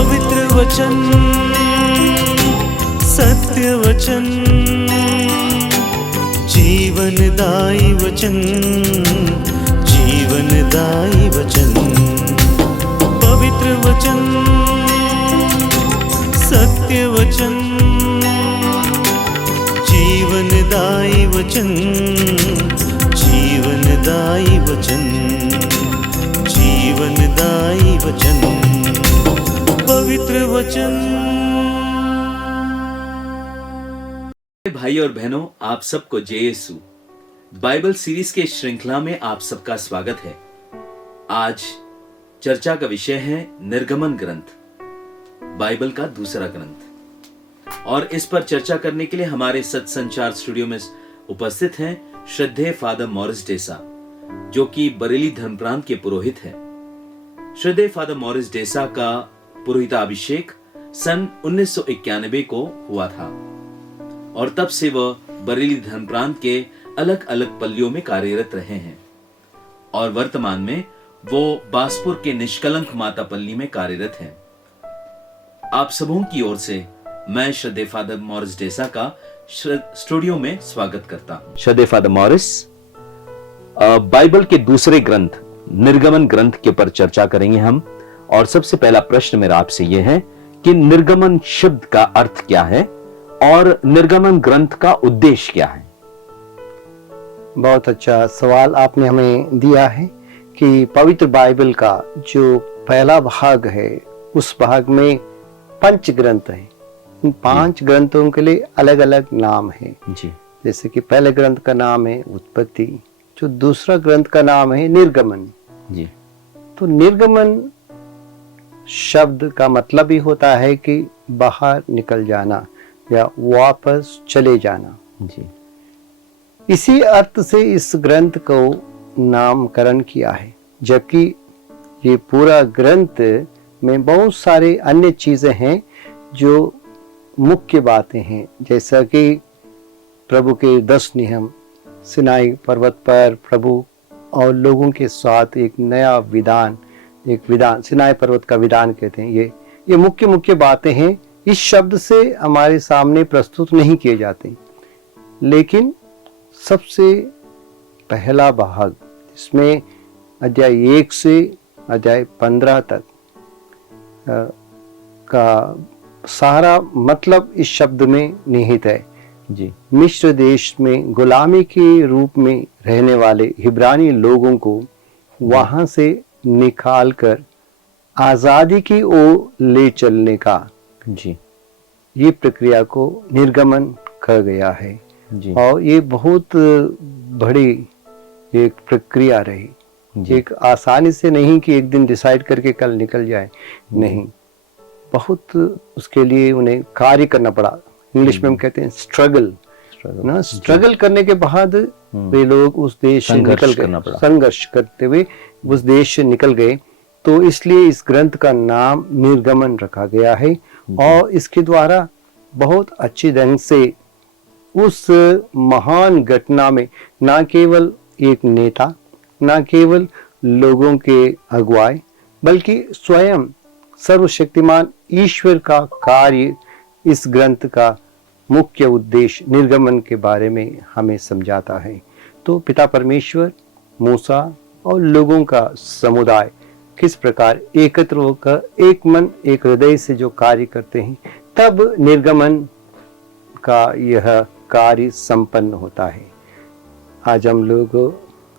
पवित्र वचन, सत्य वचन, जीवनदायी वचन, जीवनदायी वचन। पवित्र वचन, सत्य वचन, जीवनदायी वचन, जीवनदायी वचन, जीवनदायी वचन, पवित्र वचन। भाई और बहनों, आप सबको जय यीशु बाइबल सीरीज के श्रृंखला में आप सबका स्वागत है। आज चर्चा का विषय है निर्गमन ग्रंथ, बाइबल का दूसरा ग्रंथ। और इस पर चर्चा करने के लिए हमारे सत्संचार स्टूडियो में उपस्थित हैं श्रद्धेय फादर मॉरिस डेसा, जो कि बरेली धर्मप्रांत के पुरोहित हैं। श्रद्धेय फादर मॉरिस डेसा का पुरोहिताभिषेक सन 1991 को हुआ था और तब से वह बरेली धर्मप्रांत के अलग अलग पल्लियों में कार्यरत रहे हैं और वर्तमान में वो बासपुर के निष्कलंक माता पल्ली में कार्यरत हैं। आप सबों की ओर से मैं श्रद्धेय फादर मॉरिस डेसा का स्टूडियो में स्वागत करता हूं। श्रद्धेय फादर मॉरिस, बाइबल के दूसरे ग्रंथ निर्गमन ग्रंथ के ऊपर चर्चा करेंगे हम। और सबसे पहला प्रश्न मेरा आपसे यह है कि निर्गमन शब्द का अर्थ क्या है और निर्गमन ग्रंथ का उद्देश्य क्या है? बहुत अच्छा सवाल आपने हमें दिया है कि पवित्र बाइबल का जो पहला भाग है उस भाग में 5 ग्रंथ हैं। इन 5 ग्रंथों के लिए अलग अलग नाम है जी। जैसे कि पहले ग्रंथ का नाम है उत्पत्ति, जो दूसरा ग्रंथ का नाम है निर्गमन जी। तो निर्गमन शब्द का मतलब ही होता है कि बाहर निकल जाना या वापस चले जाना जी। इसी अर्थ से इस ग्रंथ को नामकरण किया है, जबकि ये पूरा ग्रंथ में बहुत सारे अन्य चीजें हैं जो मुख्य बातें हैं, जैसा कि प्रभु के 10 नियम, सिनाई पर्वत पर प्रभु और लोगों के साथ एक नया विधान, सिनाई पर्वत का विधान कहते हैं। ये मुख्य बातें हैं। इस शब्द से हमारे सामने प्रस्तुत नहीं किए जाते, लेकिन सबसे पहला भाग इसमें अध्याय 1 से अध्याय 15 तक का सारा मतलब इस शब्द में निहित है जी। मिस्र देश में गुलामी के रूप में रहने वाले इब्रानी लोगों को वहां से निकालकर आजादी की ओर ले चलने का जी, ये प्रक्रिया को निर्गमन कहा गया है जी। और ये बहुत बड़ी एक प्रक्रिया रही जी। एक आसानी से नहीं कि एक दिन डिसाइड करके कल निकल जाए, नहीं, बहुत उसके लिए उन्हें कार्य करना पड़ा। इंग्लिश में हम कहते हैं स्ट्रगल ना। स्ट्रगल करने के बाद वे लोग उस देश से निकल गए, संघर्ष करते हुए उस देश से निकल गए। तो इसलिए इस ग्रंथ का नाम निर्गमन रखा गया है और इसके द्वारा बहुत अच्छी ढंग से उस महान घटना में न केवल एक नेता, न केवल लोगों के अगुवाई, बल्कि स्वयं सर्वशक्तिमान ईश्वर का कार्य इस ग्रंथ का मुख्य उद्देश्य निर्गमन के बारे में हमें समझाता है। तो पिता परमेश्वर, मूसा और लोगों का समुदाय किस प्रकार एकत्र होकर एक मन एक हृदय से जो कार्य करते हैं, तब निर्गमन का यह कार्य संपन्न होता है। आज हम लोग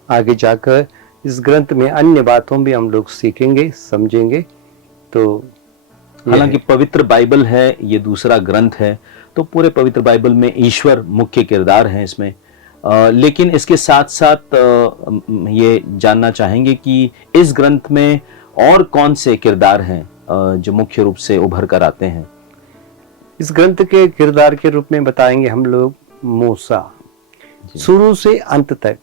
आगे जाकर इस ग्रंथ में अन्य बातों भी हम लोग सीखेंगे, समझेंगे। तो हालांकि पवित्र बाइबल है, ये दूसरा ग्रंथ है, तो पूरे पवित्र बाइबल में ईश्वर मुख्य किरदार है इसमें। लेकिन इसके साथ साथ ये जानना चाहेंगे कि इस ग्रंथ में और कौन से किरदार हैं जो मुख्य रूप से उभर कर आते हैं? इस ग्रंथ के किरदार के रूप में बताएंगे हम लोग मूसा, शुरू से अंत तक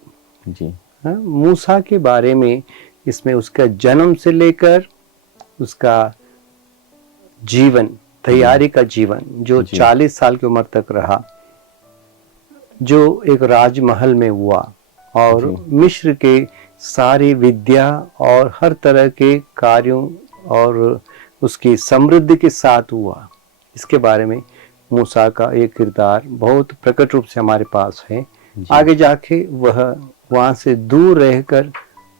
जी। मूसा के बारे में इसमें उसका जन्म से लेकर उसका जीवन, तैयारी का जीवन, जो 40 साल की उम्र तक रहा, जो एक राजमहल में हुआ और मिस्र के सारी विद्या और हर तरह के कार्यों और उसकी समृद्धि के साथ हुआ, इसके बारे में मूसा का एक किरदार बहुत प्रकट रूप से हमारे पास है। आगे जाके वह वहां से दूर रहकर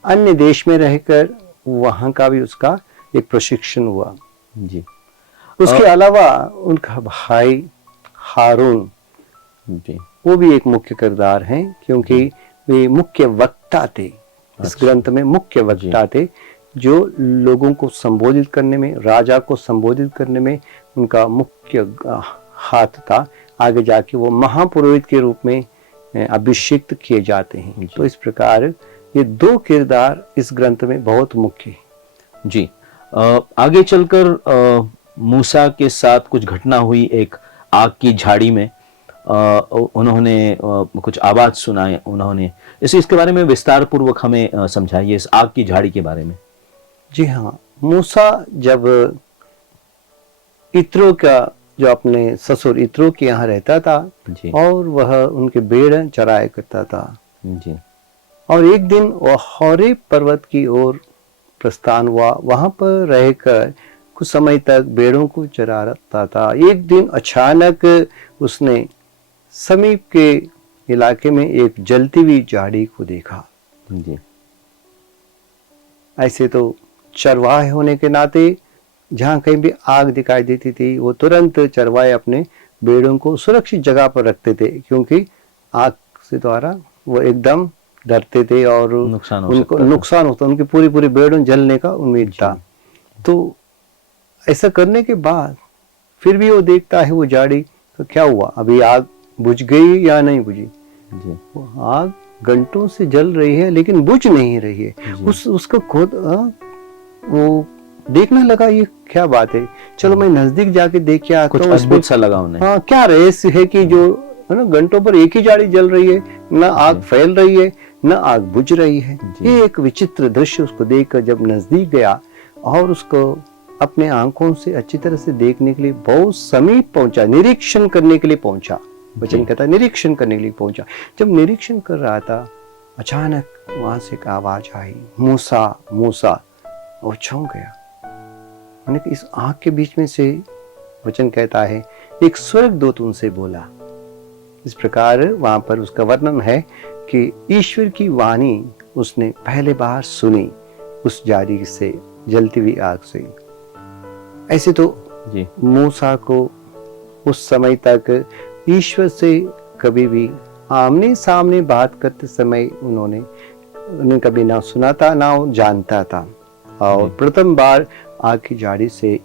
अन्य देश में रहकर वहां का भी उसका एक प्रशिक्षण हुआ जी। उसके अलावा उनका भाई हारून जी वो भी एक मुख्य किरदार हैं, क्योंकि वे मुख्य वक्ता थे। इस ग्रंथ में मुख्य वक्ता थे जो लोगों को संबोधित करने में, राजा को संबोधित करने में उनका मुख्य हाथ था। आगे जाके वो महापुरोहित के रूप में अभिषिक्त किए जाते हैं। तो इस प्रकार ये दो किरदार इस ग्रंथ में बहुत मुख्य हैं। जी। आगे चलकर मूसा के साथ कुछ घटना हुई। एक आग की झाड़ी में उन्होंने कुछ आवाज सुनाए उन्होंने। इसके बारे में विस्तार पूर्वक हमें समझाइए, इस आग की झाड़ी के बारे में। जी हाँ, मूसा जब इत्रो का जो अपने ससुर इत्रो के यहाँ रहता था जी। और वह उनके भेड़ चराया करता था जी। और एक दिन वह हौरेब पर्वत की ओर प्रस्थान हुआ। वहां पर रहकर कुछ समय तक भेड़ों को चराता था। एक दिन अचानक उसने समीप के इलाके में एक जलती हुई झाड़ी को देखा। जी। ऐसे तो चरवाहे होने के नाते जहाँ कहीं भी आग दिखाई देती थी वो तुरंत चरवाहे अपने भेड़ों को सुरक्षित जगह पर रखते थे, क्योंकि आग से द्वारा वो एकदम डरते थे और उनको नुकसान होता, उनकी पूरी पूरी भेड़ों जलने का उम्मीद था। तो ऐसा करने के बाद फिर भी वो देखता है वो झाड़ी, तो क्या हुआ, अभी आग बुझ गई या नहीं बुझी? जी। वो आग घंटों से जल रही है लेकिन बुझ नहीं रही है। उसको खुद वो देखने लगा ये क्या बात है, चलो मैं नजदीक जाके देख के आता हूँ। अद्भुत सा लगा उन्हें। हाँ, क्या रहस्य है कि जो है ना घंटों पर एक ही झाड़ी जल रही है, न आग फैल रही है न आग बुझ रही है। ये एक विचित्र दृश्य उसको देखकर जब नजदीक गया और उसको अपने आंखों से अच्छी तरह से देखने के लिए बहुत समीप पहुंचा, निरीक्षण करने के लिए पहुंचा। वचन कहता है निरीक्षण करने के लिए पहुंचा। जब निरीक्षण कर रहा था अचानक वहां से एक आवाज आई, मूसा मूसा। वो चौंक गया। इस आग के बीच में से वचन कहता है एक स्वर्गदूत उनसे बोला। इस प्रकार वहां पर उसका वर्णन है कि ईश्वर की वाणी उसने पहले बार सुनी उस झाड़ी से, जलती हुई आग से। ऐसे तो मूसा को उस समय तक ईश्वर से कभी भी आमने सामने बात करते समय उन्हें कभी ना सुना था ना जानता था। और प्रथम बार आग की झाड़ी से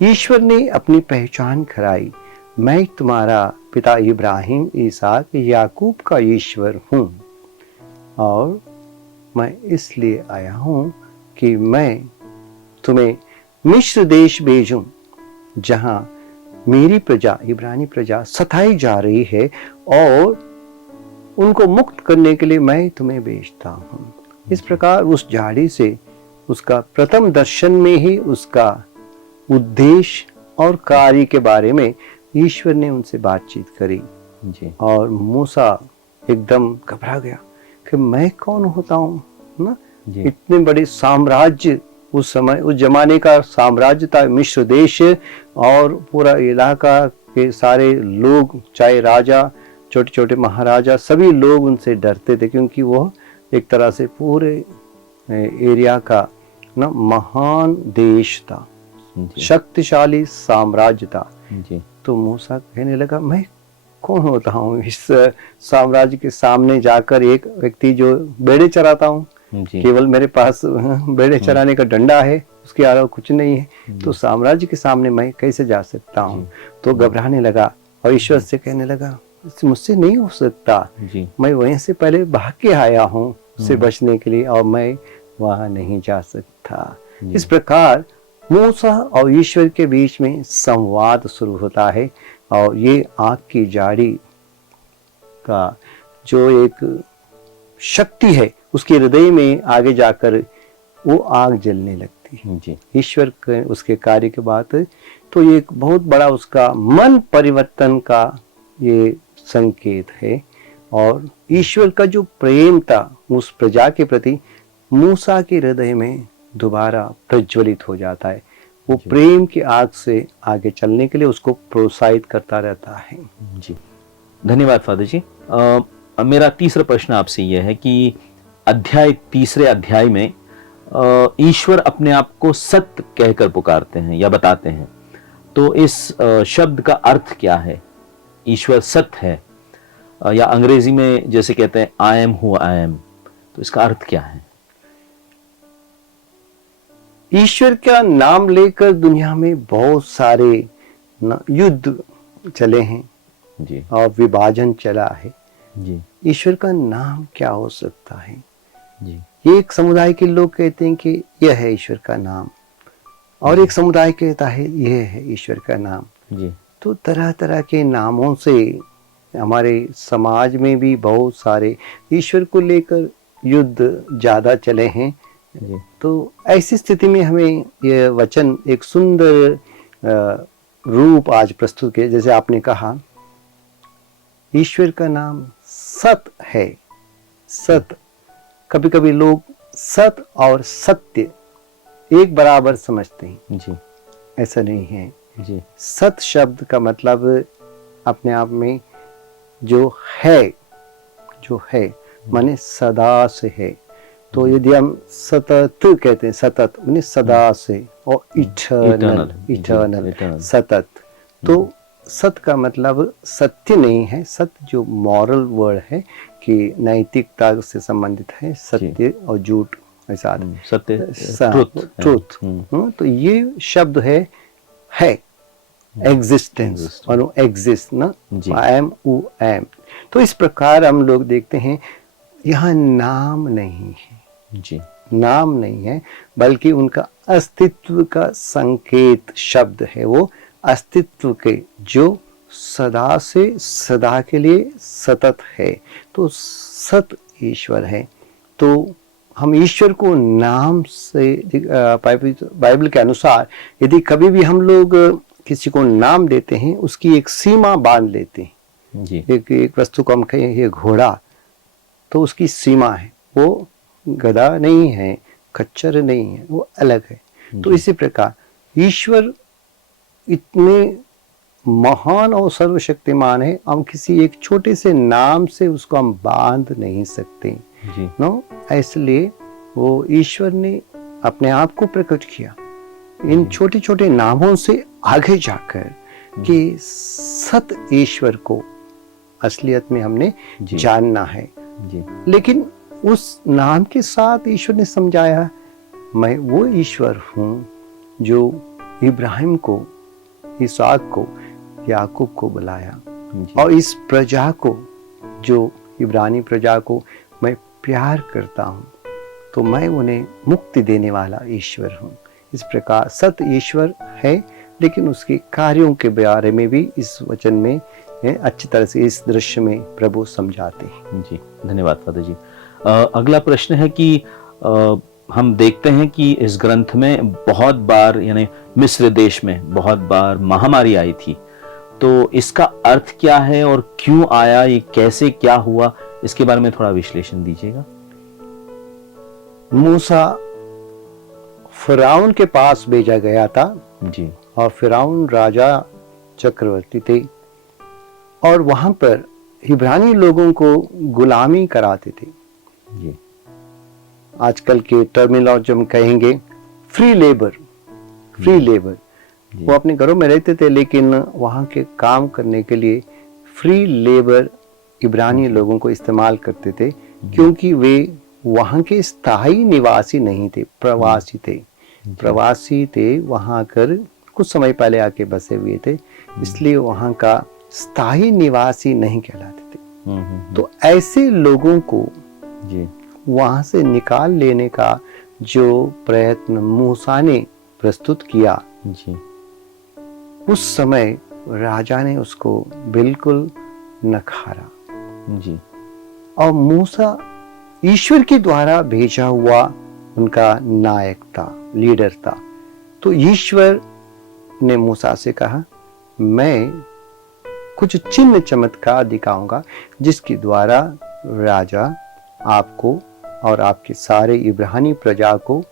ईश्वर ने अपनी पहचान कराई, मैं तुम्हारा पिता इब्राहिम, इसहाक, याकूब का ईश्वर हूँ और मैं इसलिए आया हूँ कि मैं तुम्हें मिस्र देश भेजूं जहां मेरी प्रजा इब्रानी प्रजा सताई जा रही है और उनको मुक्त करने के लिए मैं तुम्हें भेजता हूँ। इस प्रकार उस झाड़ी से उसका प्रथम दर्शन में ही उसका उद्देश्य और कार्य के बारे में ईश्वर ने उनसे बातचीत करी जी। और मूसा एकदम घबरा गया कि मैं कौन होता हूँ ना, इतने बड़े साम्राज्य, उस समय उस जमाने का साम्राज्य था मिस्र देश और पूरा इलाका के सारे लोग, चाहे राजा, छोटे छोटे महाराजा, सभी लोग उनसे डरते थे, क्योंकि वो एक तरह से पूरे एरिया का ना महान देश था, शक्तिशाली साम्राज्य था जी। तो मूसा कहने लगा मैं कौन होता हूँ इस साम्राज्य के सामने जाकर, एक व्यक्ति जो भेड़े चराता हूँ, केवल मेरे पास भेड़े चराने का डंडा है, उसके अलावा कुछ नहीं है, तो साम्राज्य के सामने मैं कैसे जा सकता हूँ। तो घबराने लगा और ईश्वर से कहने लगा मुझसे नहीं हो सकता, मैं वहीं से पहले भाग के आया हूँ उससे बचने के लिए और मैं वहां नहीं जा सकता। इस प्रकार मूसा और ईश्वर के बीच में संवाद शुरू होता है और ये आग की झाड़ी का जो एक शक्ति है उसके हृदय में आगे जाकर वो आग जलने लगती है। ईश्वर के उसके कार्य के बाद तो ये एक बहुत बड़ा उसका मन परिवर्तन का ये संकेत है और ईश्वर का जो प्रेम था उस प्रजा के प्रति मूसा के हृदय में दोबारा प्रज्वलित हो जाता है। वो प्रेम की आग से आगे चलने के लिए उसको प्रोत्साहित करता रहता है। जी, धन्यवाद फादर जी। मेरा तीसरा प्रश्न आपसे यह है कि तीसरे अध्याय में ईश्वर अपने आप को सत्य कहकर पुकारते हैं या बताते हैं, तो इस शब्द का अर्थ क्या है? ईश्वर सत्य है, या अंग्रेजी में जैसे कहते हैं I am who I am, तो इसका अर्थ क्या है? ईश्वर का नाम लेकर दुनिया में बहुत सारे युद्ध चले हैं जी और विभाजन चला है। जी ईश्वर का नाम क्या हो सकता है? जी एक समुदाय के लोग कहते हैं कि यह है ईश्वर का नाम, और एक समुदाय कहता है यह है ईश्वर का नाम। जी तो तरह तरह के नामों से हमारे समाज में भी बहुत सारे ईश्वर को लेकर युद्ध ज़्यादा चले हैं। जी तो ऐसी स्थिति में हमें यह वचन एक सुंदर रूप आज प्रस्तुत किया। जैसे आपने कहा, ईश्वर का नाम सत्य है। सत्य, कभी कभी लोग सत्य और सत्य एक बराबर समझते हैं। जी ऐसा नहीं है। जी सत्य शब्द का मतलब अपने आप में जो है माने सदा से है। तो यदि हम सतत कहते हैं, सतत माने सदा से, और इटर्नल सतत, तो सत्य का मतलब सत्य नहीं है। सत्य जो मॉरल वर्ड है कि नैतिकता से संबंधित है, सत्य और झूठ ऐसा सत्य, ट्रूथ। तो ये शब्द है एग्जिस्टेंस, और एग्जिस्ट ना, I am who I am. तो इस प्रकार हम लोग देखते हैं यहाँ नाम नहीं है। जी नाम नहीं है, बल्कि उनका अस्तित्व का संकेत शब्द है। वो अस्तित्व के जो सदा से सदा के लिए सतत है। तो सत ईश्वर है। तो हम ईश्वर को नाम से, बाइबल के अनुसार यदि कभी भी हम लोग किसी को नाम देते हैं, उसकी एक सीमा बांध लेते हैं। जी एक वस्तु को हम कहें ये घोड़ा, तो उसकी सीमा है। वो गधा नहीं है, खच्चर नहीं है, वो अलग है। तो इसी प्रकार ईश्वर इतने महान और सर्वशक्तिमान है, हम किसी एक छोटे से नाम से उसको हम बांध नहीं सकते। नो, इसलिए वो ईश्वर ने अपने आप को प्रकट किया इन छोटे छोटे नामों से आगे जाकर कि सत ईश्वर को असलियत में हमने जानना है। लेकिन उस नाम के साथ ईश्वर ने समझाया, मैं वो ईश्वर हूँ जो इब्राहिम को, इसहाक को, याकूब को बुलाया, और इस प्रजा को, जो इब्रानी प्रजा को मैं प्यार करता हूँ, तो मैं उन्हें मुक्ति देने वाला ईश्वर हूँ। इस प्रकार सत्य ईश्वर है, लेकिन उसके कार्यों के बारे में भी इस वचन में अच्छी तरह से इस दृश्य में प्रभु समझाते हैं। जी, धन्यवाद फादर जी। अगला प्रश्न है कि हम देखते हैं कि इस ग्रंथ में बहुत बार, यानी मिस्र देश में बहुत बार महामारी आई थी, तो इसका अर्थ क्या है और क्यों आया, ये कैसे क्या हुआ, इसके बारे में थोड़ा विश्लेषण दीजिएगा। मूसा फिरौन के पास भेजा गया था जी, और फिरौन राजा चक्रवर्ती थे, और वहां पर इब्रानी लोगों को गुलामी कराते थे। जी, आजकल के टर्मिनोलॉजी हम कहेंगे फ्री लेबर। वो अपने घरों में रहते थे, लेकिन वहां के काम करने के लिए फ्री लेबर इब्रानी लोगों को इस्तेमाल करते थे, क्योंकि वे वहां के स्थायी निवासी नहीं थे, प्रवासी थे। वहां आकर कुछ समय पहले आके बसे हुए थे, इसलिए वहां का स्थायी निवासी नहीं कहलाते थे। तो ऐसे लोगों को वहां से निकाल लेने का जो प्रयत्न मूसा ने प्रस्तुत किया, उस समय राजा ने उसको बिल्कुल नकारा। और मूसा ईश्वर के द्वारा भेजा हुआ उनका नायक था, लीडर था। तो ईश्वर ने मूसा से कहा, मैं कुछ चिन्ह चमत्कार दिखाऊंगा, जिसके द्वारा राजा आपको और आपके सारे इब्रानी प्रजा को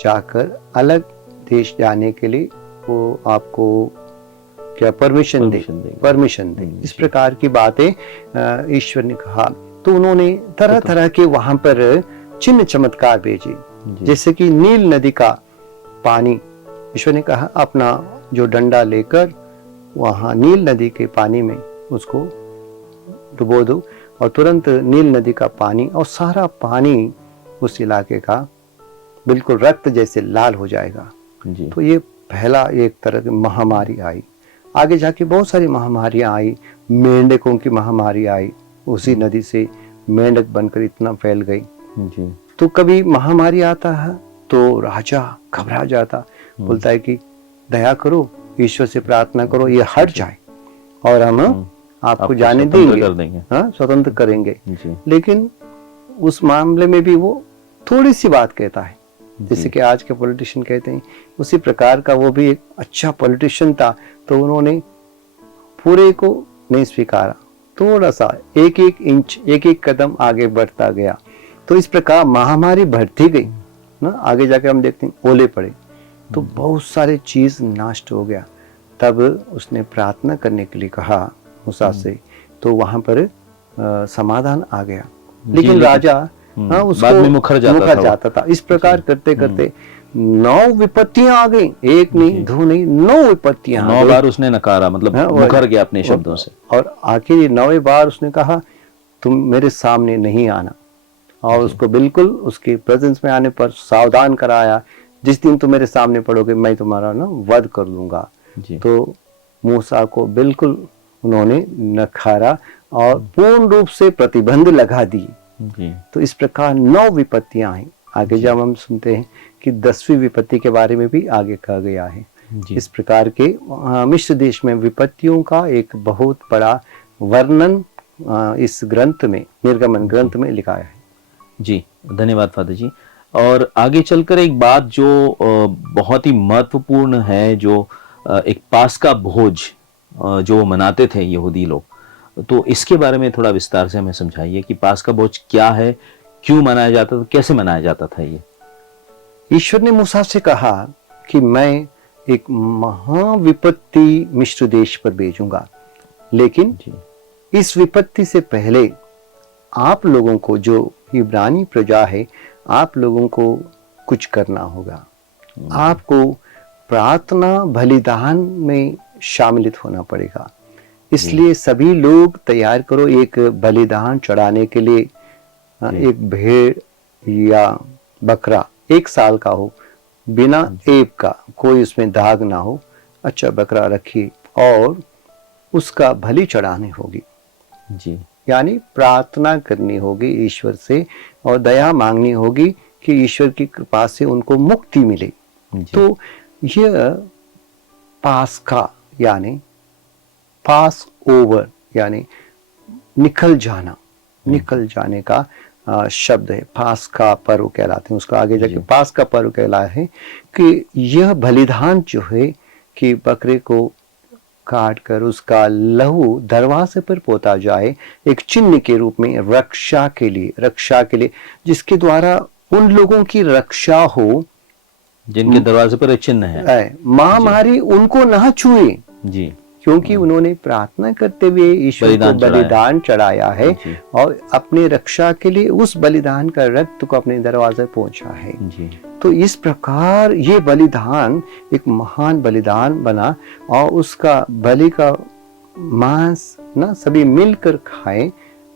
जाकर अलग देश जाने के लिए वो आपको क्या परमिशन दे। इस प्रकार की बातें ईश्वर ने कहा। तो उन्होंने तरह तरह के वहां पर चिन्ह चमत्कार भेजे, जैसे कि नील नदी का पानी। ईश्वर ने कहा अपना जो डंडा लेकर वहां नील नदी के पानी में उसको डुबो दो, और तुरंत नील नदी का पानी और सारा पानी उस इलाके का बिल्कुल रक्त जैसे लाल हो जाएगा। तो ये पहला एक तरह की महामारी आई। आगे जाके बहुत सारी महामारियां आई, मेंढकों की महामारी आई, उसी नदी से मेंढक बनकर इतना फैल गई। तो कभी महामारी आता है तो राजा घबरा जाता, बोलता है कि दया करो, ईश्वर से प्रार्थना करो, ये हट जाए और हम आपको जाने देंगे, हाँ, स्वतंत्र करेंगे। लेकिन उस मामले में भी वो थोड़ी सी बात कहता है, जैसे कि आज के पॉलिटिशियन कहते हैं, उसी प्रकार का वो भी एक अच्छा पॉलिटिशियन था। तो उन्होंने पूरे को नहीं स्वीकारा, थोड़ा सा एक एक इंच एक एक कदम आगे बढ़ता गया। तो इस प्रकार महामारी बढ़ती गई ना। आगे जाके हम देखते हैं ओले पड़े, तो बहुत सारे चीज नष्ट हो गया। तब उसने प्रार्थना करने के लिए कहा मूसा से, तो वहां पर समाधान आ गया। लेकिन राजा उसको बाद में मुखर जाता था। इस प्रकार करते करते 9 विपत्तियां आ गई, एक नहीं दो नहीं, 9 विपत्तियां, 9 बार उसने नकारा, मतलब मुखर गया अपने शब्दों से। और आखिरी 9वें बार उसने कहा तुम मेरे सामने नहीं आना, और उसको बिल्कुल उसके प्रेजेंस में आने पर सावधान कराया, जिस दिन तुम मेरे सामने पड़ोगे मैं तुम्हारा ना वध कर दूंगा। तो मूसा को बिल्कुल उन्होंने नकारा और पूर्ण रूप से प्रतिबंध लगा दी। तो इस प्रकार 9 विपत्तियां आई। आगे जब हम सुनते हैं कि 10वीं विपत्ति के बारे में भी आगे कहा गया है। इस प्रकार के मिस्र देश में विपत्तियों का एक बहुत बड़ा वर्णन इस ग्रंथ में, निर्गमन ग्रंथ में लिखा है। जी धन्यवाद फादर जी। और आगे चलकर एक बात जो बहुत ही महत्वपूर्ण है, जो एक पास्का भोज जो मनाते थे यहूदी लोग, तो इसके बारे में थोड़ा विस्तार से हमें समझाइए कि पास्का भोज क्या है, क्यों मनाया जाता था, कैसे मनाया जाता था ये। ईश्वर ने मूसा से कहा कि मैं एक महाविपत्ति मिस्र देश पर भेजूंगा, लेकिन इस विपत्ति से पहले आप लोगों को, जो इब्रानी प्रजा है, आप लोगों को कुछ करना होगा। आपको प्रार्थना बलिदान में शामिलित होना पड़ेगा। इसलिए सभी लोग तैयार करो एक बलिदान चढ़ाने के लिए। एक भेड़ या बकरा 1 साल का हो, बिना ऐब का, कोई उसमें दाग ना हो, अच्छा बकरा रखिए और उसका बलि चढ़ानी होगी। जी, यानी प्रार्थना करनी होगी ईश्वर से और दया मांगनी होगी कि ईश्वर की कृपा से उनको मुक्ति मिले। तो यह पास्का यानी पास ओवर यानी निकल जाने का शब्द है। पास्का पर्व कहलाते हैं उसका। आगे जाके पास्का पर्व कहलाया है कि यह बलिदान जो है कि बकरे को काट कर उसका लहू दरवाजे पर पोता जाए, एक चिन्ह के रूप में रक्षा के लिए, जिसके द्वारा उन लोगों की रक्षा हो जिनके दरवाजे पर एक चिन्ह है। महामारी उनको ना छुए जी, क्योंकि उन्होंने प्रार्थना करते हुए ईश्वर को बलिदान चढ़ाया है और अपने रक्षा के लिए उस बलिदान का रक्त को अपने दरवाजे पहुंचा है जी। तो इस प्रकार ये बलिदान एक महान बलिदान बना और उसका बलि का मांस ना सभी मिलकर खाएं,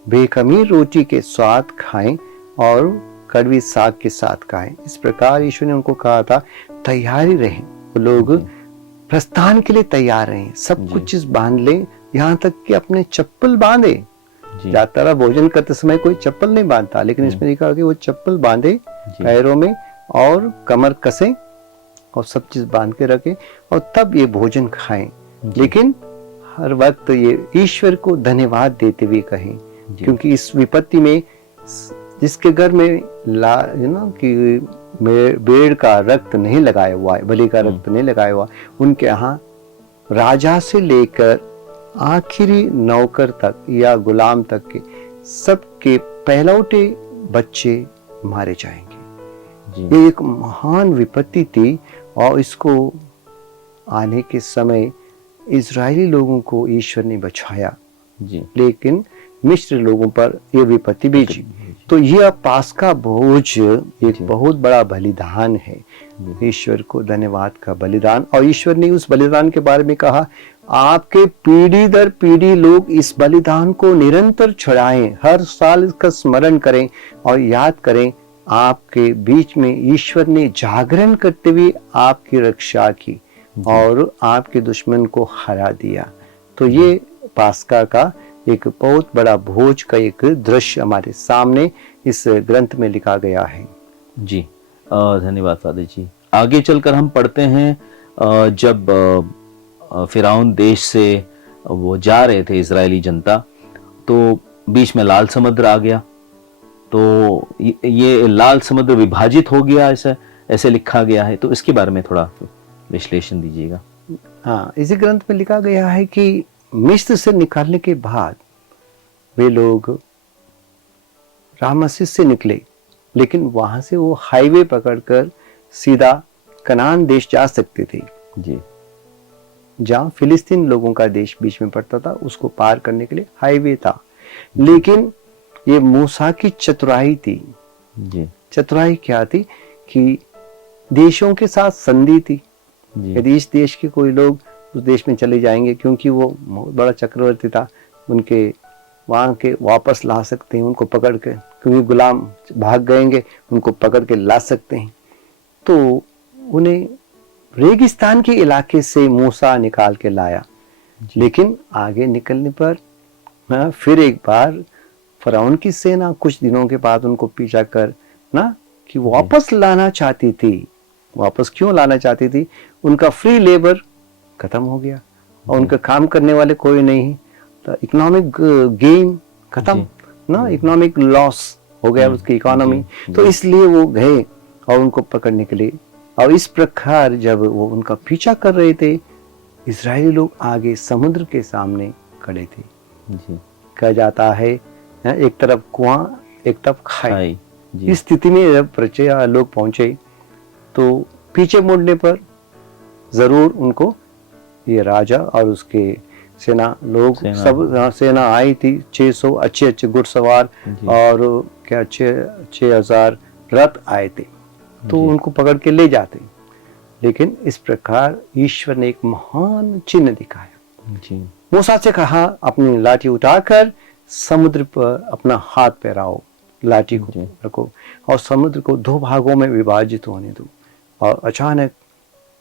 बेखमीर रोटी के साथ खाएं और कड़वी साग के साथ खाएं। इस प्रकार ईश्वर ने उनको कहा था तैयारी रहें, वो लोग प्रस्थान के लिए तैयार रहें, सब कुछ चीज बांध लें, यहाँ तक कि अपने चप्पल बांधे। यात्रा भोजन करते समय कोई चप्पल नहीं बांधता, लेकिन इसमें लिखा कि वो चप्पल बांधे पैरों में और कमर कसे और सब चीज बांध के रखे और तब ये भोजन खाएं। लेकिन हर वक्त ये ईश्वर को धन्यवाद देते हुए कहें, क्योंकि इस विपत्ति में जिसके घर में कि भेड़ का रक्त नहीं लगाया हुआ है, बलि का रक्त नहीं लगाया हुआ, उनके यहाँ राजा से लेकर आखिरी नौकर तक या गुलाम तक के सबके पहलौटे बच्चे मारे जाएंगे। ये एक महान विपत्ति थी और इसको आने के समय इजरायली लोगों को ईश्वर ने बचाया, जी लेकिन मिस्र लोगों पर ये विपत्ति भेजी। तो यह पास्का भोज एक जी। बहुत बड़ा बलिदान है, ईश्वर को धन्यवाद का बलिदान। और ईश्वर ने उस बलिदान के बारे में कहा, आपके पीढ़ी दर पीढ़ी लोग इस बलिदान को निरंतर चढ़ाएं, हर साल इसका स्मरण करें और याद करें, आपके बीच में ईश्वर ने जागरण करते हुए आपकी रक्षा की और आपके दुश्मन को हरा दिया। तो ये पास्का का एक बहुत बड़ा भोज का एक दृश्य हमारे सामने इस ग्रंथ में लिखा गया है। जी धन्यवाद फादर जी। आगे चलकर हम पढ़ते हैं जब फिरौन देश से वो जा रहे थे इजरायली जनता, तो बीच में लाल समुद्र आ गया। तो ये लाल समुद्र विभाजित हो गया, ऐसे लिखा गया है। तो इसके बारे में थोड़ा विश्लेषण दीजिएगा। हाँ, इसी ग्रंथ में लिखा गया है कि मिस्र से निकालने के बाद वे लोग रामसेस से निकले, लेकिन वहां से वो हाईवे पकड़कर सीधा कनान देश जा सकते थे, जी जहां फिलिस्तीन लोगों का देश बीच में पड़ता था। उसको पार करने के लिए हाईवे था, लेकिन ये मूसा की चतुराई थी। जी चतुराई क्या थी कि देशों के साथ संधि थी। जी यदि इस देश के कोई लोग उस देश में चले जाएंगे, क्योंकि वो बहुत बड़ा चक्रवर्ती था, उनके वहाँ के वापस ला सकते हैं उनको पकड़ के, क्योंकि गुलाम भाग गएंगे, उनको पकड़ के ला सकते हैं। तो उन्हें रेगिस्तान के इलाके से मूसा निकाल के लाया, लेकिन आगे निकलने पर फिर एक बार फरौन की सेना कुछ दिनों के बाद उनको पीछा कर कि वापस लाना चाहती थी। वापस क्यों लाना चाहती थी? उनका फ्री लेबर खत्म हो गया और उनका काम करने वाले कोई नहीं, तो इकोनॉमिक गेन खत्म इकोनॉमिक लॉस हो गया उसकी इकोनॉमी। तो इसलिए वो गए और उनको पकड़ने के लिए। और इस प्रकार जब वो उनका पीछा कर रहे थे, इजरायली लोग आगे समुद्र के सामने खड़े थे। कहा जाता है एक तरफ कुआं एक तरफ खाई। इस स्थिति में जब प्रजा लोग पहुंचे, तो पीछे मुड़ने पर जरूर उनको ये राजा और उसके सेना लोग सब सेना आई थी, 600 अच्छे घुड़सवार और क्या 6,000 रथ आए थे, तो उनको पकड़ के ले जाते। लेकिन इस प्रकार ईश्वर ने एक महान चिन्ह दिखाया। मूसा से कहा, अपनी लाठी उठाकर समुद्र पर अपना हाथ फहराओ, लाठी को रखो और समुद्र को दो भागों में विभाजित होने दो। और अचानक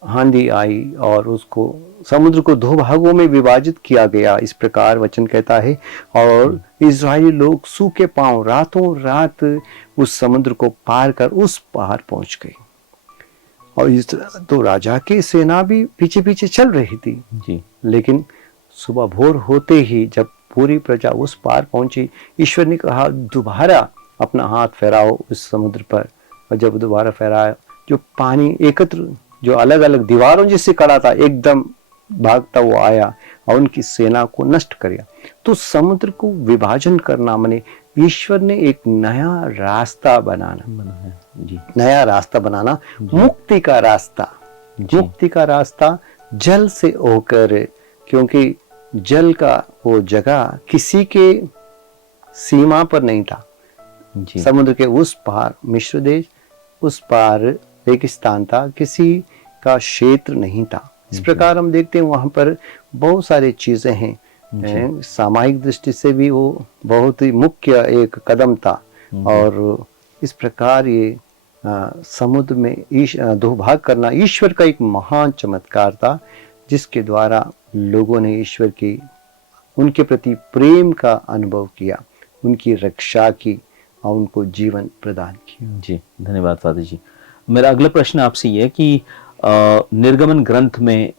आंधी आई और उसको समुद्र को दो भागों में विभाजित किया गया। इस प्रकार वचन कहता है, और इजरायली लोग सूखे पांव रातों रात उस समुद्र को पार कर उस पार पहुंच गए। और इस तो राजा की सेना भी पीछे पीछे चल रही थी जी। लेकिन सुबह भोर होते ही जब पूरी प्रजा उस पार पहुंची, ईश्वर ने कहा, दोबारा अपना हाथ फहराओ उस समुद्र पर। और जब दोबारा फहराया, जो पानी एकत्र जो अलग अलग दीवारों जिससे खड़ा था, एकदम भागता हुआ आया और उनकी सेना को नष्ट कर दिया। तो समुद्र को विभाजन करना माने ईश्वर ने एक नया रास्ता बनाना, नया रास्ता बनाना, मुक्ति का रास्ता। मुक्ति का रास्ता जल से होकर, क्योंकि जल का वो जगह किसी के सीमा पर नहीं था। समुद्र के उस पार मिस्र देश, उस पार रेगिस्तान था, किसी का क्षेत्र नहीं था। इस प्रकार हम देखते हैं वहां पर बहुत सारी चीजें हैं। सामाजिक दृष्टि से भी वो बहुत ही मुख्य एक कदम था। और इस प्रकार ये समुद्र में दो भाग करना ईश्वर का एक महान चमत्कार था, जिसके द्वारा लोगों ने ईश्वर की उनके प्रति प्रेम का अनुभव किया, उनकी रक्षा की और उनको जीवन प्रदान किया। जी धन्यवाद फादर जी। मेरा अगला प्रश्न आपसे ये है कि निर्गमन ग्रंथ में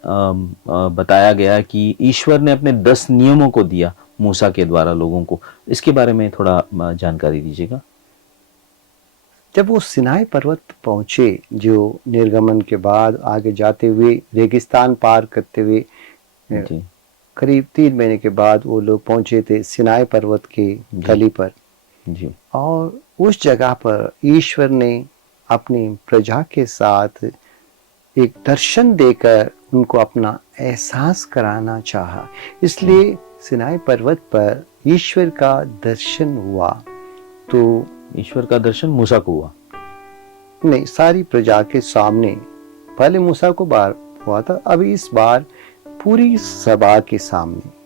बताया गया कि ईश्वर ने अपने 10 नियमों को दिया मूसा के द्वारा लोगों को। इसके बारे में थोड़ा जानकारी दीजिएगा। जब वो सिनाई पर्वत पहुंचे, जो निर्गमन के बाद आगे जाते हुए रेगिस्तान पार करते हुए करीब 3 महीने के बाद वो लोग पहुंचे थे सिनाई पर्वत के तली पर जी। और उस जगह पर ईश्वर ने अपनी प्रजा के साथ एक दर्शन देकर उनको अपना एहसास कराना चाहा। इसलिए सिनाई पर्वत पर ईश्वर का दर्शन हुआ। तो ईश्वर का दर्शन मूसा को हुआ? नहीं, सारी प्रजा के सामने। पहले मूसा को बार हुआ था, अभी इस बार पूरी सभा के सामने।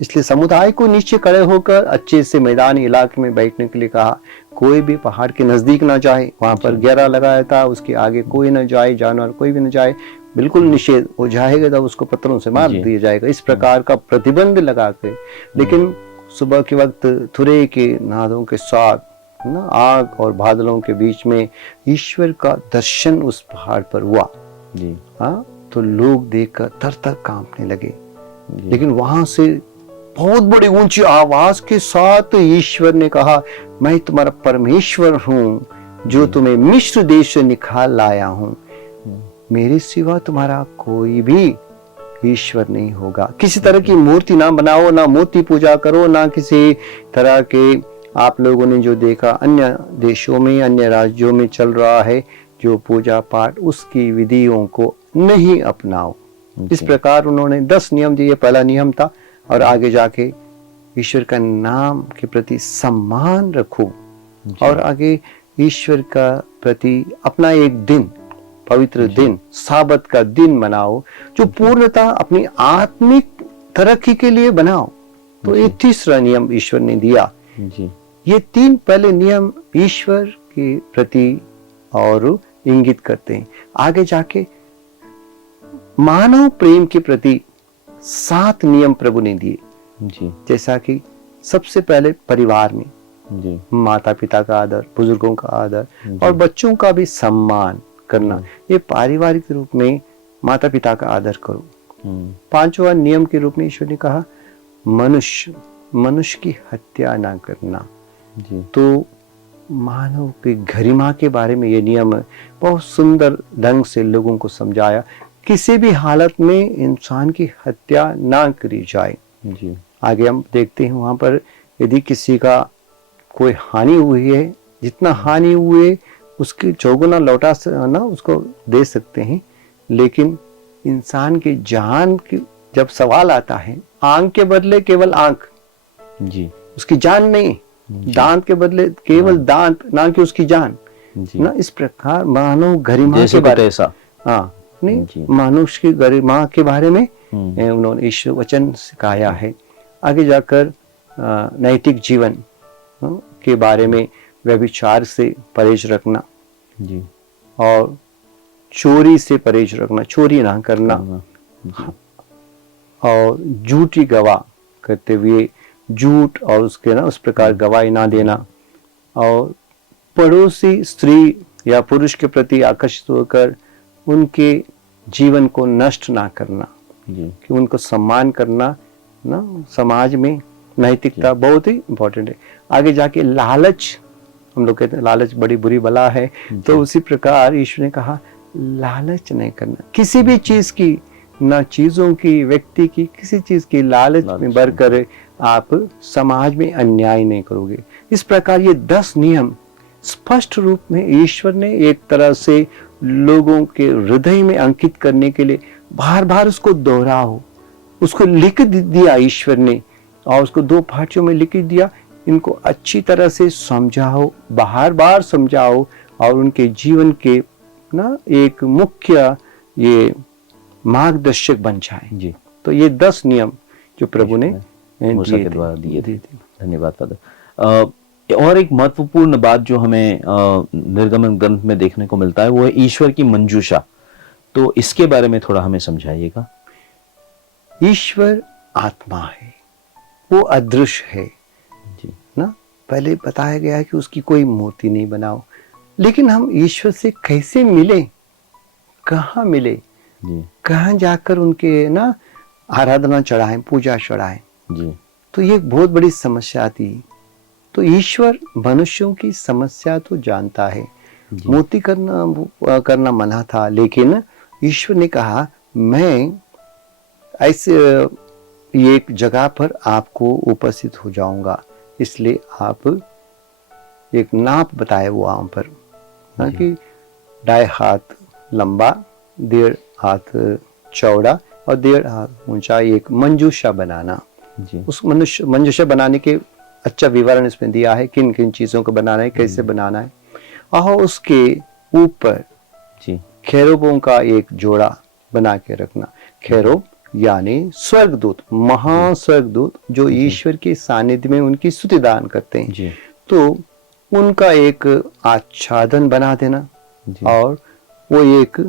इसलिए समुदाय को नीचे खड़े होकर अच्छे से मैदानी इलाके में बैठने के लिए कहा। कोई भी पहाड़ के नजदीक ना जाए, वहां पर घेरा लगाया था, उसके आगे कोई ना जाए, जानवर कोई भी ना जाए, बिल्कुल निषेध हो जाएगा तो उसको पत्थरों से मार दिया जाएगा, इस प्रकार का प्रतिबंध लगा के। लेकिन सुबह के वक्त थुरे के नादों के साथ ना आग और बादलों के बीच में ईश्वर का दर्शन उस पहाड़ पर हुआ जी। हाँ, तो लोग देखकर थर-थर कांपने लगे। लेकिन वहां से बहुत बड़ी ऊंची आवाज के साथ ईश्वर ने कहा, मैं तुम्हारा परमेश्वर हूँ जो तुम्हें मिस्र देश से निकाल लाया हूँ। मेरे सिवा तुम्हारा कोई भी ईश्वर नहीं होगा। किसी तरह की मूर्ति ना बनाओ, ना मूर्ति पूजा करो, ना किसी तरह के आप लोगों ने जो देखा अन्य देशों में, अन्य राज्यों में चल रहा है जो पूजा पाठ, उसकी विधियों को नहीं अपनाओ। इस प्रकार उन्होंने 10 नियम दिए। पहला नियम था, और आगे जाके ईश्वर का नाम के प्रति सम्मान रखो, और आगे ईश्वर का प्रति अपना एक दिन, पवित्र दिन, साबत का दिन बनाओ, जो पूर्णता अपनी आत्मिक तरक्की के लिए बनाओ। तो ये तीसरा नियम ईश्वर ने दिया जी। ये 3 पहले नियम ईश्वर के प्रति और इंगित करते हैं। आगे जाके मानव प्रेम के प्रति 7 नियम प्रभु ने दिए जी। जैसा कि सबसे पहले परिवार में जी। माता पिता का आदर, बुजुर्गों का आदर और बच्चों का भी सम्मान करना। ये पारिवारिक रूप में माता पिता का आदर करो। 5वां नियम के रूप में ईश्वर ने कहा मनुष्य की हत्या ना करना जी। तो मानव की गरिमा के बारे में ये नियम बहुत सुंदर ढंग से लोगों को समझाया। किसी भी हालत में इंसान की हत्या ना करी जाए जी। आगे हम देखते हैं वहां पर यदि किसी का कोई हानि हुई है, जितना हानि हुए उसकी चौगुना लौटा ना उसको दे सकते हैं। लेकिन इंसान की जान की जब सवाल आता है, आंख के बदले केवल आंख जी, उसकी जान नहीं, दांत के बदले केवल दांत, ना कि उसकी जान जी। ना। इस प्रकार मानव गरिमा जैसे के बारे ऐसा हाँ नहीं जी। मनुष्य की गरिमा के बारे में उन्होंने ईश्वर वचन सिखाया है। आगे जाकर नैतिक जीवन के बारे में व्यभिचार से परहेज रखना जी, और चोरी से परहेज रखना, चोरी ना करना, और झूठी गवाह करते हुए झूठ और उसके ना उस प्रकार गवाही ना देना, और पड़ोसी स्त्री या पुरुष के प्रति आकर्षित होकर उनके जीवन को नष्ट ना करना जी। कि उनको सम्मान करना ना। समाज में नैतिकता बहुत ही इंपॉर्टेंट है। आगे जाके लालच, हम लोग कहते हैं लालच बड़ी बुरी बला है, तो उसी प्रकार ईश्वर ने कहा लालच नहीं करना किसी भी चीज की, ना चीजों की, व्यक्ति की, किसी चीज की लालच में बढ़कर आप समाज में अन्याय नहीं करोगे। इस प्रकार ये 10 नियम स्पष्ट रूप में ईश्वर ने एक तरह से लोगों के हृदय में अंकित करने के लिए बार बार उसको दोहराओ, उसको लिख दिया ईश्वर ने, और उसको 2 पाठों में लिख दिया। इनको अच्छी तरह से समझाओ, बार बार समझाओ, और उनके जीवन के ना एक मुख्य ये मार्गदर्शक बन जाए जी। तो ये 10 नियम जो प्रभु ने मूसा के द्वारा दिए थे। धन्यवाद फादर। और एक महत्वपूर्ण बात जो हमें निर्गमन ग्रंथ में देखने को मिलता है वो है ईश्वर की मंजूषा। तो इसके बारे में थोड़ा हमें समझाइएगा। ईश्वर आत्मा है, वो अदृश्य है जी ना। पहले बताया गया है कि उसकी कोई मूर्ति नहीं बनाओ। लेकिन हम ईश्वर से कैसे मिले, कहाँ मिले जी, कहाँ जाकर उनके ना आराधना चढ़ाएं, पूजा चढ़ाएं जी। तो ये बहुत बड़ी समस्या थी। तो ईश्वर मनुष्यों की समस्या तो जानता है। मूर्ति करना मना था, लेकिन ईश्वर ने कहा मैं ऐसे एक जगह पर आपको उपस्थित हो जाऊंगा, इसलिए आप एक नाप बताए वो वहां पर ना कि 2.5 हाथ लंबा, 1.5 हाथ चौड़ा और 1.5 हाथ ऊंचा एक मंजूषा बनाना। जी उस मंजूषा बनाने के अच्छा विवरण इसमें दिया है, किन किन चीजों को बनाना है, कैसे बनाना है। और उसके ऊपर जी खेरूबों का एक जोड़ा बना के रखना। खेरूब यानी स्वर्गदूत, महास्वर्गदूत जो ईश्वर के सानिध्य में उनकी स्तुति दान करते हैं। जी तो उनका एक आच्छादन बना देना जी और वो एक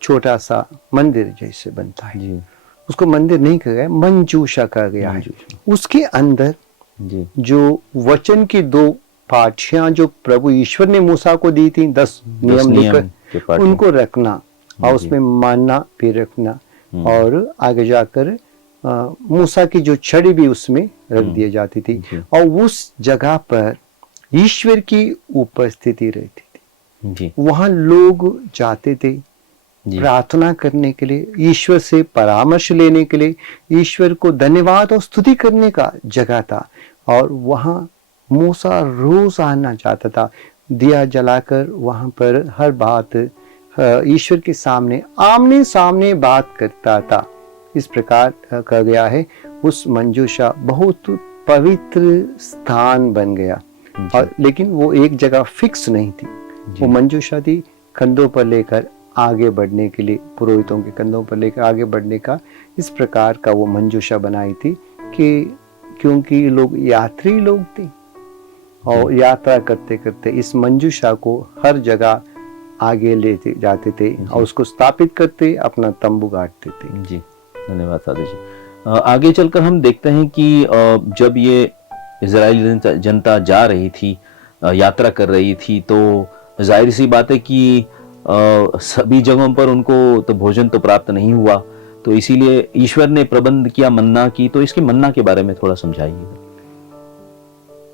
छोटा सा मंदिर जैसे बनता है। जी उसको मंदिर नहीं कहा गया, मंजूषा कहा गया है। उसके अंदर जी जो वचन की 2 पाठियां जो प्रभु ईश्वर ने मूसा को दी थी, 10 नियम के लिखकर पाठ उनको रखना और जी। उसमें मानना भी रखना। और आगे जाकर मूसा की जो छड़ी भी उसमें रख दी जाती थी जी। और उस जगह पर ईश्वर की उपस्थिति रहती थी। जी वहां लोग जाते थे जी प्रार्थना करने के लिए, ईश्वर से परामर्श लेने के लिए, ईश्वर को धन्यवाद और स्तुति करने का जगह था। और वहां मूसा रोज आना चाहता था, दिया जलाकर वहां पर हर बात ईश्वर के सामने आमने सामने बात करता था। इस प्रकार कहा गया है उस मंजूषा बहुत पवित्र स्थान बन गया। और लेकिन वो एक जगह फिक्स नहीं थी, वो मंजूषा थी कंधों पर लेकर आगे बढ़ने के लिए, पुरोहितों के कंधों पर लेकर आगे बढ़ने का इस प्रकार का वो मंजूषा बनाई थी कि क्योंकि लोग यात्री लोग थे और यात्रा करते करते इस मंजूषा को हर जगह आगे लेते जाते थे और उसको स्थापित करते, अपना तंबू गाड़ते थे। जी धन्यवाद साधु जी। आगे चलकर हम देखते हैं कि जब ये इजरायली जनता जा रही थी, यात्रा कर रही थी, तो जाहिर सी बात है कि सभी जगहों पर उनको तो भोजन तो प्राप्त नहीं हुआ, तो इसीलिए ईश्वर ने प्रबंध किया मन्ना की। तो इसके मन्ना के बारे में थोड़ा समझाइएगा।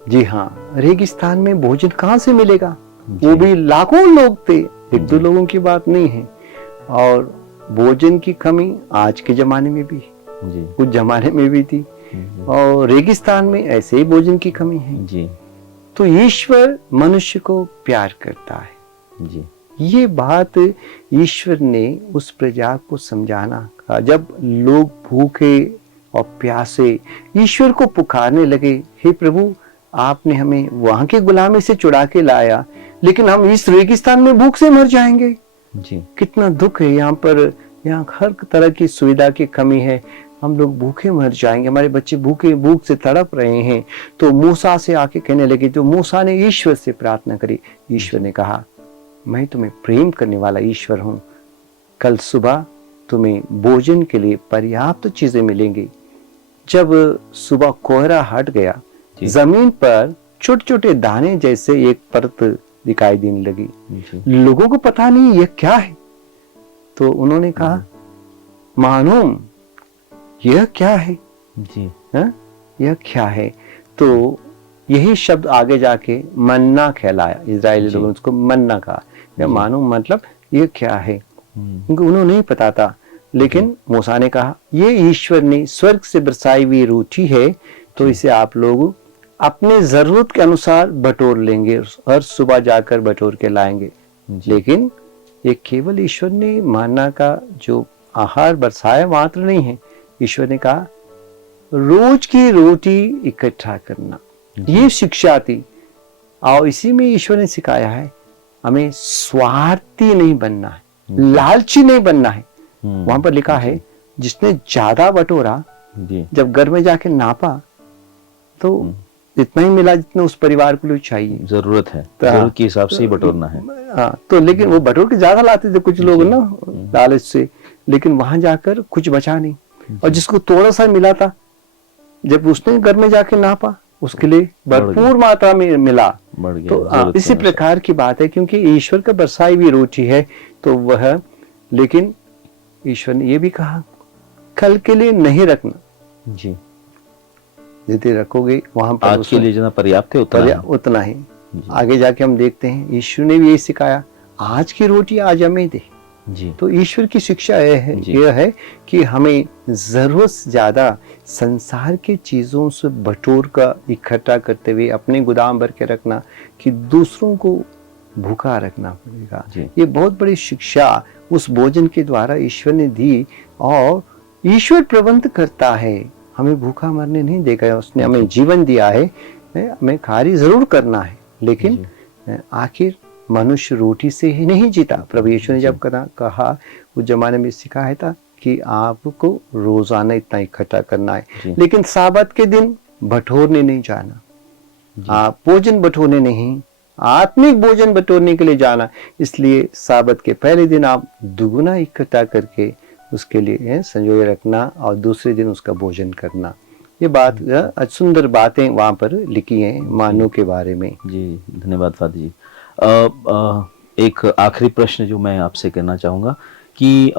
जी हाँ, रेगिस्तान में भोजन कहाँ से मिलेगा? वो भी लाखों लोग थे, 1-2 लोगों की बात नहीं है। और भोजन की कमी आज के जमाने में भी, जी उस जमाने में भी थी और रेगिस्तान में ऐसे ही भोजन की कमी है। जी तो ईश्वर मनुष्य को प्यार करता है। जी ये बात ईश्वर ने उस प्रजा को समझाना का, जब लोग भूखे और प्यासे ईश्वर को पुकारने लगे, हे प्रभु आपने हमें वहां के गुलामी से छुड़ा के लाया, लेकिन हम इस रेगिस्तान में भूख से मर जाएंगे। जी कितना दुख है, यहाँ पर यहाँ हर तरह की सुविधा की कमी है, हम लोग भूखे मर जाएंगे, हमारे बच्चे भूख से तड़प रहे हैं। तो मूसा से आके कहने लगे, तो मूसा ने ईश्वर से प्रार्थना करी। ईश्वर ने कहा, मैं तुम्हें प्रेम करने वाला ईश्वर हूं, कल सुबह तुम्हें भोजन के लिए पर्याप्त चीजें मिलेंगी। जब सुबह कोहरा हट गया, जमीन पर छोटे छोटे दाने जैसे एक परत दिखाई देने लगी। लोगों को पता नहीं यह क्या है, तो उन्होंने कहा, मालूम यह क्या है? जी यह क्या है? तो यही शब्द आगे जाके मन्ना कहलाया। इजरायली लोगों ने उसको मन्ना कहा। यह मालूम मतलब यह क्या है, उन्होंने नहीं पता था। लेकिन मूसा ने कहा, ये ईश्वर ने स्वर्ग से बरसाई हुई रोटी है, तो इसे आप लोग अपने जरूरत के अनुसार बटोर लेंगे, हर सुबह जाकर बटोर के लाएंगे। लेकिन ये केवल ईश्वर ने मन्ना का जो आहार बरसाया मात्र नहीं है, ईश्वर ने कहा रोज की रोटी इकट्ठा करना, ये शिक्षा थी। और इसी में ईश्वर ने सिखाया है हमें स्वार्थी नहीं बनना है, लालची नहीं बनना है। वहां पर लिखा है जिसने ज्यादा बटोरा, जब घर में जाके नापा तो इतना ही मिला जितना उस परिवार को चाहिए, जरूरत है, जरूरत के हिसाब से ही बटोरना है। तो लेकिन वो बटोर के ज्यादा लाते थे कुछ लोग ना लालच से, लेकिन वहां जाकर कुछ बचा नहीं। और जिसको थोड़ा सा मिला था, जब उसने घर में जाके नापा, उसके लिए भरपूर मात्रा में मिला। तो इसी प्रकार की बात है, क्योंकि ईश्वर का बरसाई हुई रोटी है तो वह, लेकिन ईश्वर ने यह भी कहा कल के लिए नहीं रखना। जी जितने रखोगे वहां पर आज के लिए जितना पर्याप्त है उतना ही। आगे जाके हम देखते हैं ईश्वर ने भी यही सिखाया, आज की रोटी आज हमें दे। जी तो ईश्वर की शिक्षा यह है कि हमें जरूरत से ज्यादा संसार के चीजों से बटोर का इकट्ठा करते हुए अपने गोदाम भर के रखना, कि दूसरों को भूखा रखना पड़ेगा। जी। ये बहुत बड़ी शिक्षा उस भोजन के द्वारा ईश्वर ने दी, और ईश्वर प्रबंध करता है, हमें भूखा मरने नहीं देगा। उसने हमें जीवन दिया है, हमें कार्य जरूर करना है, लेकिन आखिर मनुष्य रोटी से ही नहीं जीता। प्रभु यीशु ने जब कहा, उस जमाने में सिखाया था कि आपको रोजाना इतना इकट्ठा करना है, लेकिन साबत के दिन बटोरने नहीं जाना, आप भोजन बटोरने नहीं, आत्मिक भोजन बटोरने के लिए जाना। इसलिए साबत के पहले दिन आप दुगुना इकट्ठा करके उसके लिए संजोए रखना और दूसरे दिन उसका भोजन करना। ये बात सुंदर बातें वहां पर लिखी हैं मानव के बारे में। जी, धन्यवाद फादर जी। एक आखिरी प्रश्न जो मैं आपसे करना चाहूँगा कि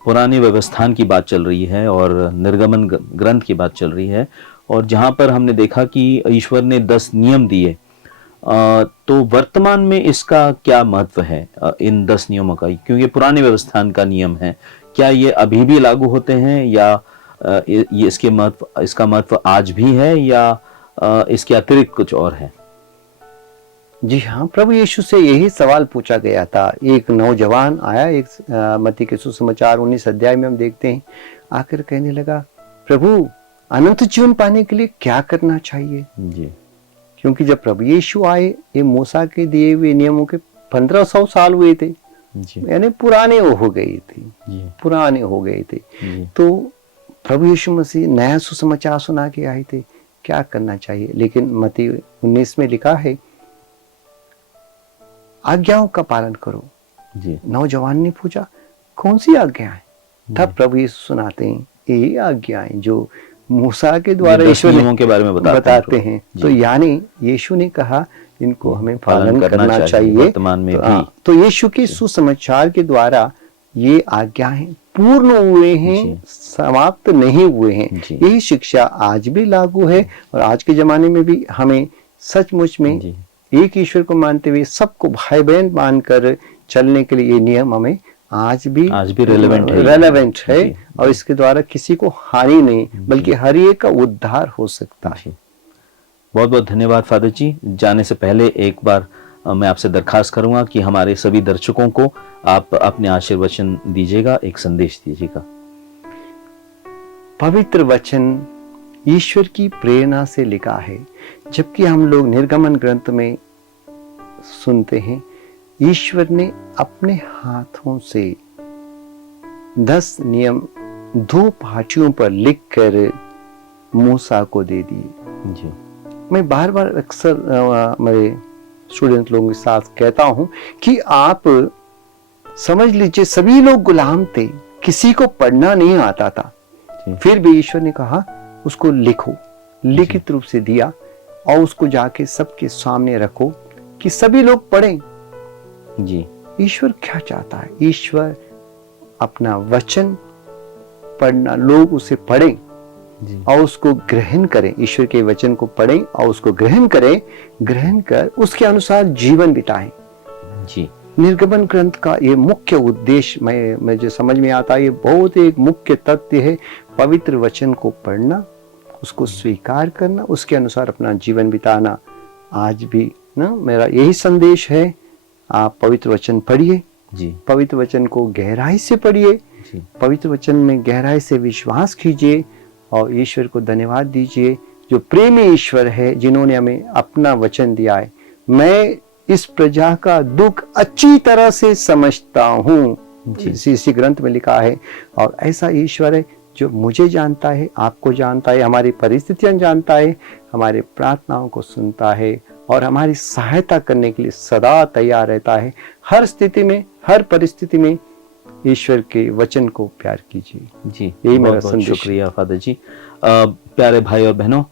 पुराने व्यवस्थान की बात चल रही है और निर्गमन ग्रंथ की बात चल रही है, और जहाँ पर हमने देखा कि ईश्वर ने 10 नियम दिए, तो वर्तमान में इसका क्या महत्व है इन 10 नियमों का? क्योंकि पुराने व्यवस्थान का नियम है, क्या ये अभी भी लागू होते हैं, या ये इसका महत्व आज भी है, या इसके अतिरिक्त कुछ और है? जी हाँ, प्रभु यीशु से यही सवाल पूछा गया था। एक नौजवान आया, एक मत्ती के सुसमाचार 19 अध्याय में हम देखते हैं, आकर कहने लगा, प्रभु अनंत जीवन पाने के लिए क्या करना चाहिए? जी। क्योंकि जब प्रभु यीशु आए, ये मूसा के दिए हुए नियमों के 1500 साल हुए थे, यानी पुराने हो गए थे, पुराने हो गए थे। तो प्रभु यीशु मसीह नया सुसमाचार सुना के आए थे, क्या करना चाहिए? लेकिन मत्ती 19 में लिखा है, आज्ञाओं का पालन करो। जी। नौजवान ने पूछा, कौन सी आज्ञाएं? तब प्रभु यीशु सुनाते हैं, ये आज्ञाएं जो मूसा के द्वारा ईश्वर नियमों के बारे में बताते हैं। तो यानी यीशु ने कहा, इनको हमें पालन करना चाहिए वर्तमान में भी। तो यीशु के सुसमाचार के द्वारा ये आज्ञाएं पूर्ण हुए हैं, समाप्त नहीं हुए हैं। यही शिक्षा आज भी लागू है, और आज के जमाने में भी हमें सचमुच में एक ईश्वर को मानते हुए सबको भाई बहन मानकर चलने के लिए ये नियम हमें आज भी रेलेवेंट है, और इसके द्वारा किसी को हानि नहीं, बल्कि हर एक का उद्धार हो सकता है। बहुत बहुत धन्यवाद फादर जी। जाने से पहले एक बार मैं आपसे दरखास्त करूंगा कि हमारे सभी दर्शकों को आप अपने आशीर्वचन दीजिएगा, एक संदेश दीजिएगा। पवित्र वचन ईश्वर की प्रेरणा से लिखा है। जबकि हम लोग निर्गमन ग्रंथ में सुनते हैं, ईश्वर ने अपने हाथों से 10 नियम 2 पाटियों पर लिखकर मूसा को दे दिए। जी। मैं बार बार अक्सर मेरे स्टूडेंट लोगों के साथ कहता हूं कि आप समझ लीजिए, सभी लोग गुलाम थे, किसी को पढ़ना नहीं आता था, फिर भी ईश्वर ने कहा उसको लिखो, लिखित रूप से दिया, और उसको जाके सबके सामने रखो कि सभी लोग पढ़ें। जी। ईश्वर क्या चाहता है? ईश्वर अपना वचन पढ़ना, लोग उसे पढ़ें और उसको ग्रहण करें। ईश्वर के वचन को पढ़ें और उसको ग्रहण करें, ग्रहण कर उसके अनुसार जीवन बिताएं। जी। निर्गमन ग्रंथ का ये मुख्य उद्देश्य मुझे समझ में आता है, ये बहुत एक मुख्य तथ्य है। पवित्र वचन को पढ़ना, उसको स्वीकार करना, उसके अनुसार अपना जीवन बिताना। आज भी ना मेरा यही संदेश है, आप पवित्र वचन पढ़िए, पवित्र वचन को गहराई से पढ़िए, पवित्र वचन में गहराई से विश्वास कीजिए और ईश्वर को धन्यवाद दीजिए, जो प्रेमी ईश्वर है, जिन्होंने हमें अपना वचन दिया है। मैं इस प्रजा का दुख अच्छी तरह से समझता हूँ, इसी ग्रंथ में लिखा है। और ऐसा ईश्वर है जो मुझे जानता है, आपको जानता है, हमारी परिस्थितियां जानता है, हमारे प्रार्थनाओं को सुनता है और हमारी सहायता करने के लिए सदा तैयार रहता है। हर स्थिति में, हर परिस्थिति में ईश्वर के वचन को प्यार कीजिए। जी, यही मेरा संदेश। शुक्रिया फादर जी। प्यारे भाई और बहनों,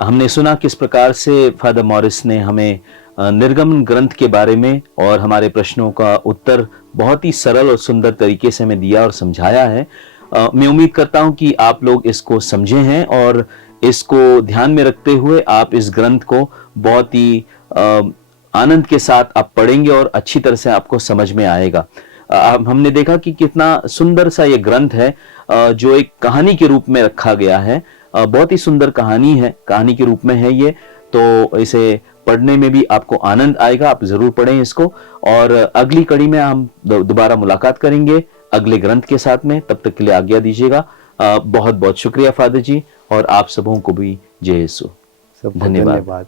हमने सुना किस प्रकार से फादर मॉरिस ने हमें निर्गमन ग्रंथ के बारे में और हमारे प्रश्नों का उत्तर बहुत ही सरल और सुंदर तरीके से हमें दिया और समझाया है। मैं उम्मीद करता हूं कि आप लोग इसको समझे हैं और इसको ध्यान में रखते हुए आप इस ग्रंथ को बहुत ही आनंद के साथ आप पढ़ेंगे और अच्छी तरह से आपको समझ में आएगा। हमने देखा कि कितना सुंदर सा ये ग्रंथ है, जो एक कहानी के रूप में रखा गया है। बहुत ही सुंदर कहानी है, कहानी के रूप में है ये, तो इसे पढ़ने में भी आपको आनंद आएगा। आप जरूर पढ़ें इसको। और अगली कड़ी में हम दोबारा मुलाकात करेंगे अगले ग्रंथ के साथ में। तब तक के लिए आज्ञा दीजिएगा। बहुत बहुत शुक्रिया फादर जी, और आप सबों को भी जय यीशु। सबको धन्यवाद। धन्यवाद।